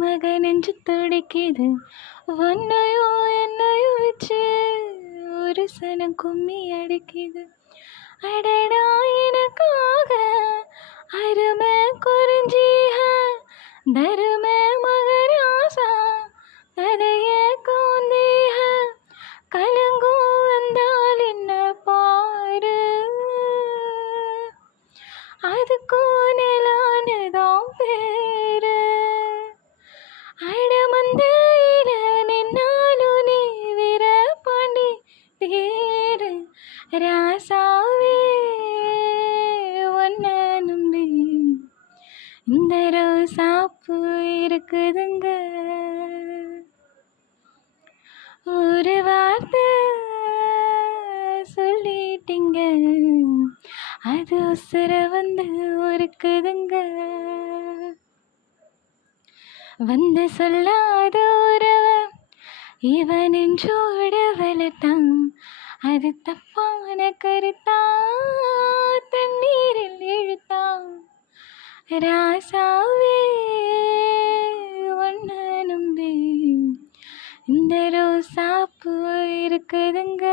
மக நெஞ்சு துடிக்குது ஒன்னையும் என்னையும் வச்சு ஒரு சனம் கும்மி அடிக்குது அடடா எனக்காக அருமை குறிஞ்சிக தருமை மகராசா ததைய கோந்தீக கலங்கும் வந்தால் என்ன பாரு அதுக்கும் நிலானதாம் பேரு அடமந்தையில நின்னாலும் நீ வீர பாண்டி தேரு ராசாவே ஒன்ன நம்பி இந்த ரோசாப்பூ இருக்குதுங்க ஒரு வார்த்தை சொல்லிட்டீங்க அது உசுர வந்து இருக்குதுங்க வந்து சொல்லாத உறவ இவன் நெஞ்சோட வளர்த்தான் அது தப்பான கருத்தா தண்ணீரில் இழுத்தான் ராசாவே ஒன்ன நம்பி இந்த ரோசாப்பூ இருக்குதுங்க